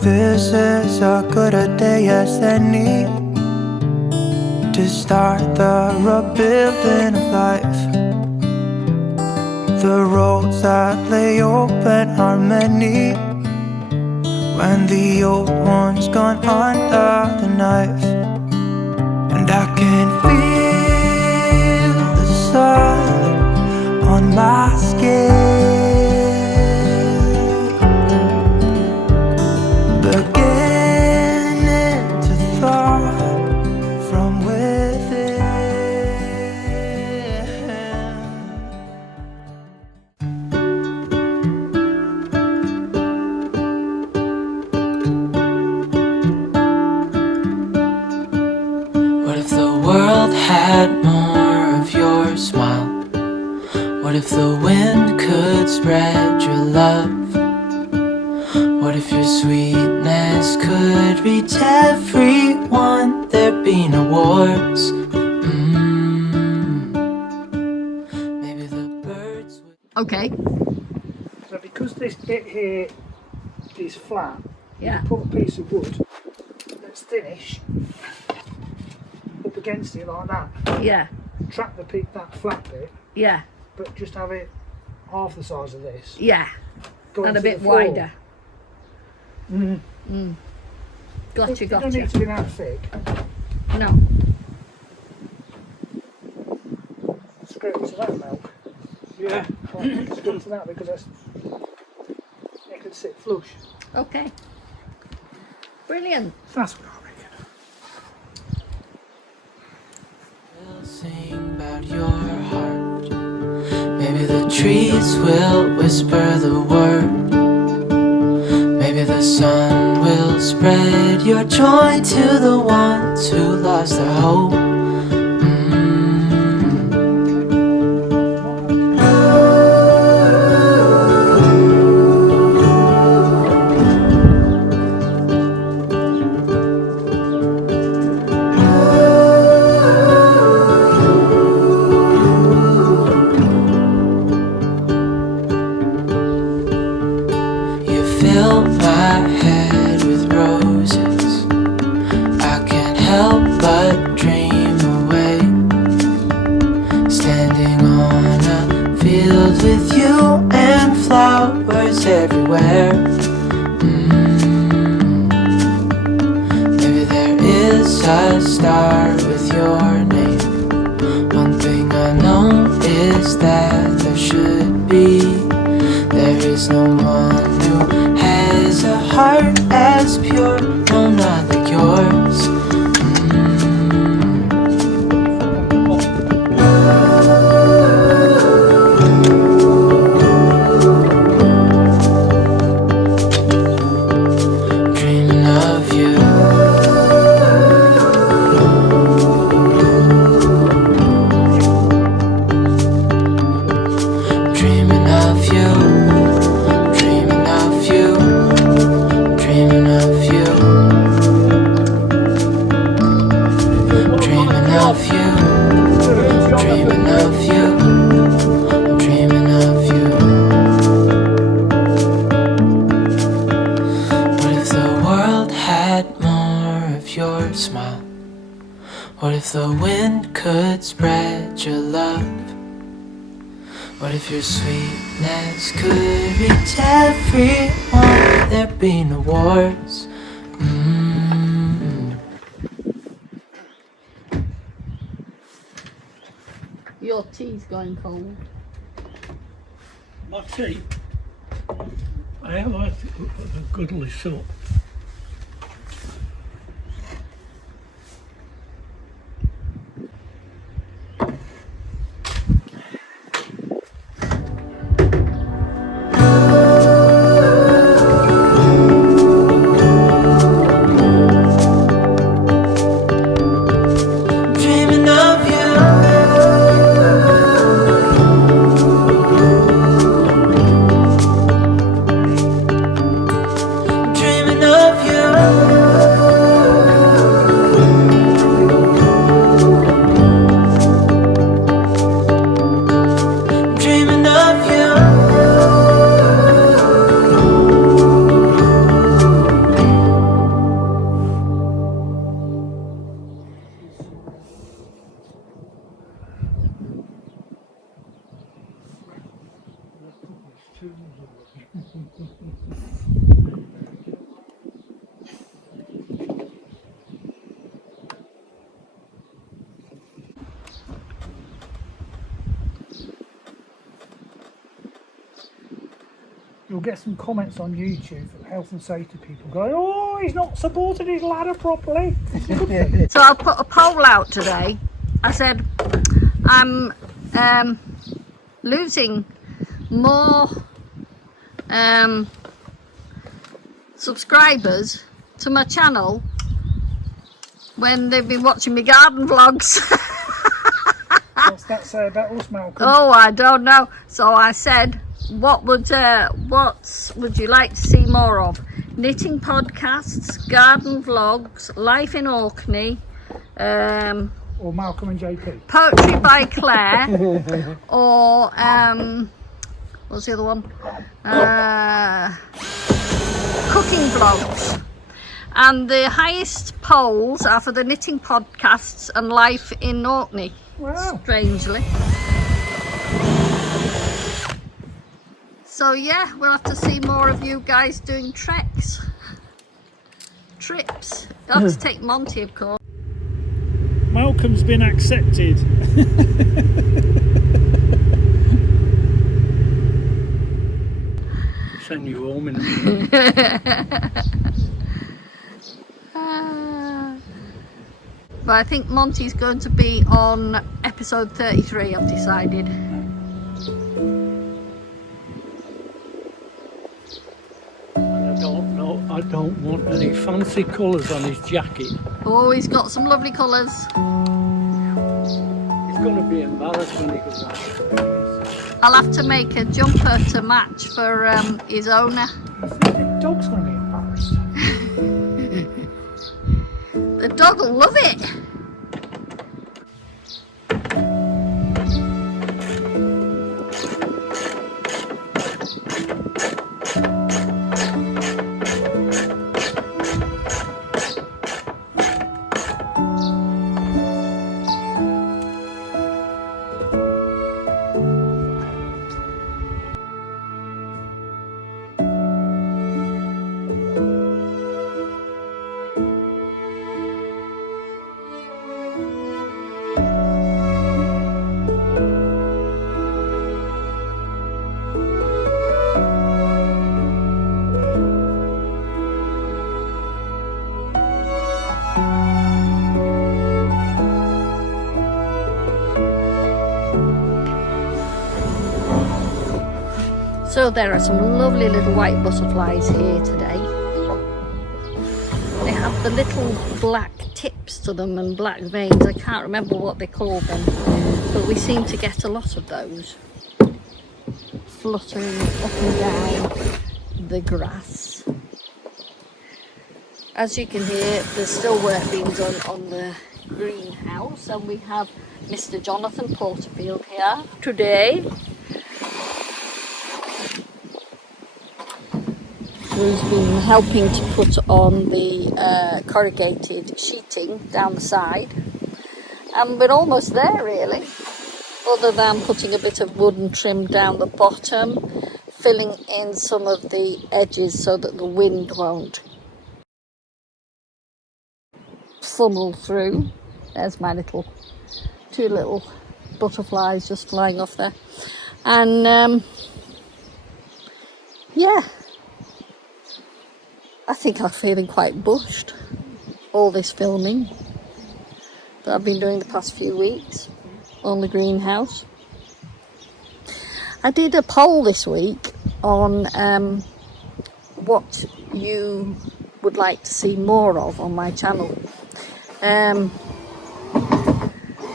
this is a good a day as any to start the rebuilding of life. The roads that lay open are many when the old one's gone under the knife. And I can feel the sun on my skin, beginning to thaw from within. What if the world had more of your smile? What if the wind could spread your love? What if your sweetness could reach everyone? There'd be no wars. Maybe the birds would... Okay. So because this bit here is flat, Yeah. you put a piece of wood that's thinnish up against it like that. Yeah. Trap that flat bit, Yeah. but just have it half the size of this. Yeah. Going And a to bit the floor. wider. Gotcha, It don't need gotcha. to be that thick. No. Screw it to that milk. Yeah. Screw it to that because it can sit flush. Okay. Brilliant. That's what I reckon. We'll sing about your heart. Maybe the trees will whisper the word. Maybe the sun will spread your joy to the ones who lost their hope. You fill my head with roses. I can't help but dream away. Standing on a field with you and flowers everywhere. Maybe there is a star with your name. One thing I know is that there should be. There is no one who has a heart as pure, no, not like yours. Dreaming of you. Dreaming of you. Dreaming of you. Dreaming of you. Dreaming of you. Dreaming of you. I'm dreaming of you. What if the world had more of your smile? What if the wind could spread your love? What if your sweetness could reach everyone? There'd be no wars. Your tea's going cold. My tea, I have a goodly sort. Dreaming of you. Dreaming of you'll get some comments on YouTube from health and safety people going, oh, he's not supported his ladder properly. So I put a poll out today. I said, I'm losing more subscribers to my channel when they've been watching my garden vlogs. What's that say about us, Malcolm? Oh, I don't know. So I said, what would you like to see more of? Knitting podcasts, garden vlogs, life in Orkney, Or Malcolm and JP? poetry by Claire, or what's the other one? Cooking vlogs. And the highest polls are for the knitting podcasts and life in Orkney. Wow. Strangely. So yeah, we'll have to see more of you guys doing trips. You'll have to take Monty, of course. Malcolm's been accepted. Send you home in a minute. But I think Monty's going to be on episode 33, I've decided. I don't want any fancy colours on his jacket. Oh, he's got some lovely colours. He's going to be embarrassed when he goes out. I'll have to make a jumper to match for his owner. The dog's going to be embarrassed. The dog will love it. So there are some lovely little white butterflies here today. They have the little black tips to them and black veins. I can't remember what they call them, but we seem to get a lot of those fluttering up and down the grass. As you can hear, there's still work being done on the greenhouse, and we have Mr. Jonathan Porterfield here today, who's been helping to put on the corrugated sheeting down the side. And we're almost there really, other than putting a bit of wooden trim down the bottom, filling in some of the edges so that the wind won't funnel through. There's my two little butterflies just flying off there. And yeah, I think I'm feeling quite bushed, all this filming that I've been doing the past few weeks on the greenhouse. I did a poll this week on what you would like to see more of on my channel. I've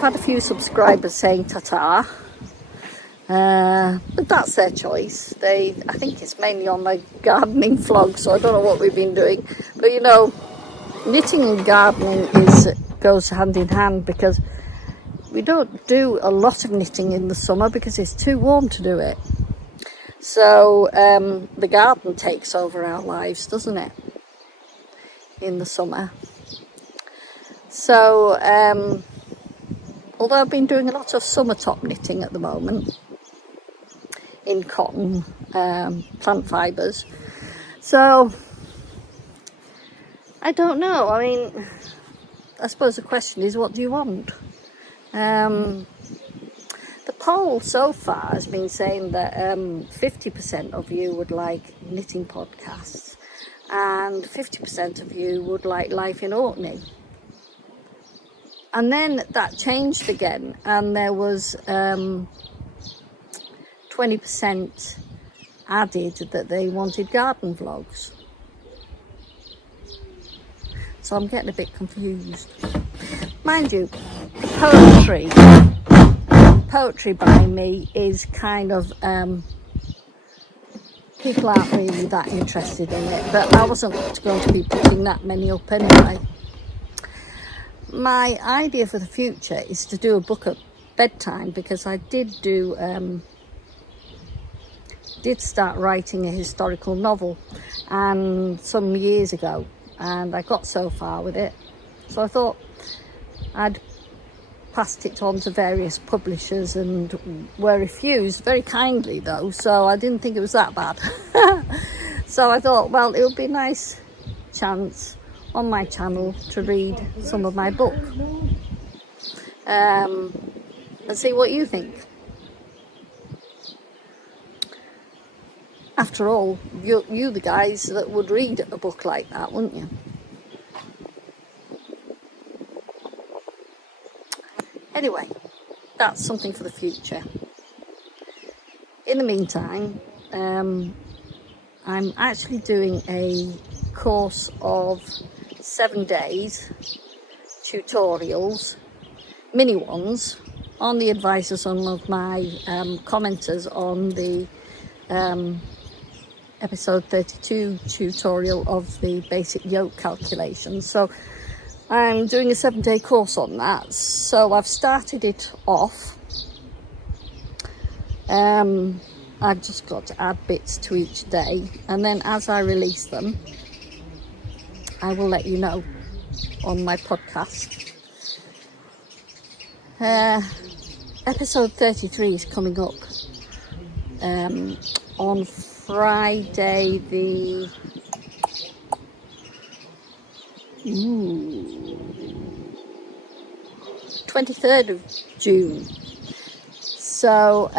had a few subscribers saying ta-ta. But that's their choice. I think it's mainly on my gardening vlog, so I don't know what we've been doing. But you know, knitting and gardening goes hand in hand, because we don't do a lot of knitting in the summer because it's too warm to do it. So the garden takes over our lives, doesn't it, in the summer? So although I've been doing a lot of summer top knitting at the moment in cotton plant fibres, so I don't know. I mean, I suppose the question is, what do you want? The poll so far has been saying that 50% of you would like knitting podcasts and 50% of you would like Life in Orkney. And then that changed again, and there was 20% added that they wanted garden vlogs. So I'm getting a bit confused. Mind you, poetry by me is kind of, people aren't really that interested in it, but I wasn't going to be putting that many up anyway. My idea for the future is to do a book at bedtime, because I did start writing a historical novel and some years ago, and I got so far with it, so I thought I'd passed it on to various publishers and were refused very kindly though, so I didn't think it was that bad. So I thought, well, it would be a nice chance on my channel to read some of my book and see what you think. After all, you the guys that would read a book like that, wouldn't you? Anyway, that's something for the future. In the meantime, I'm actually doing a course of 7 days, tutorials, mini ones, on the advice of some of my commenters on the episode 32 tutorial of the basic yoke calculations. So I'm doing a 7-day course on that. So I've started it off. I've just got to add bits to each day, and then as I release them, I will let you know on my podcast. Episode 33 is coming up on Friday the 23rd of June. So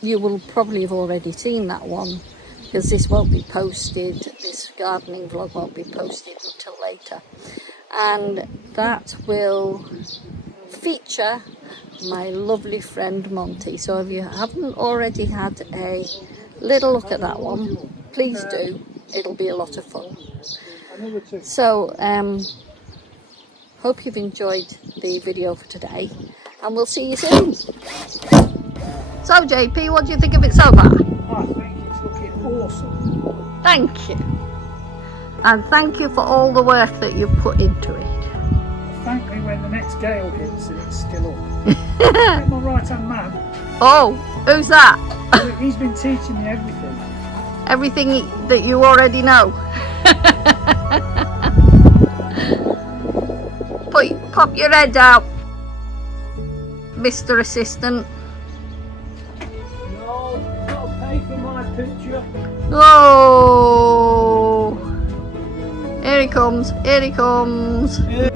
you will probably have already seen that one, because this won't be posted, this gardening vlog won't be posted until later. And that will feature my lovely friend Monty. So if you haven't already had a little look at that one, please do. It'll be a lot of fun. So hope you've enjoyed the video for today, and we'll see you soon. So JP, what do you think of it so far? I think it's looking awesome. Thank you. And thank you for all the work that you've put into it. Thank me when the next gale hits and it's still up. My right hand man. Oh, who's that? He's been teaching me everything. Everything that you already know. Pop your head out, Mr. Assistant. No, you've got to pay for my picture. Oh, here he comes, here he comes. Here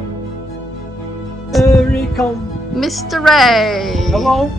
he comes. Mr. Ray. Hello.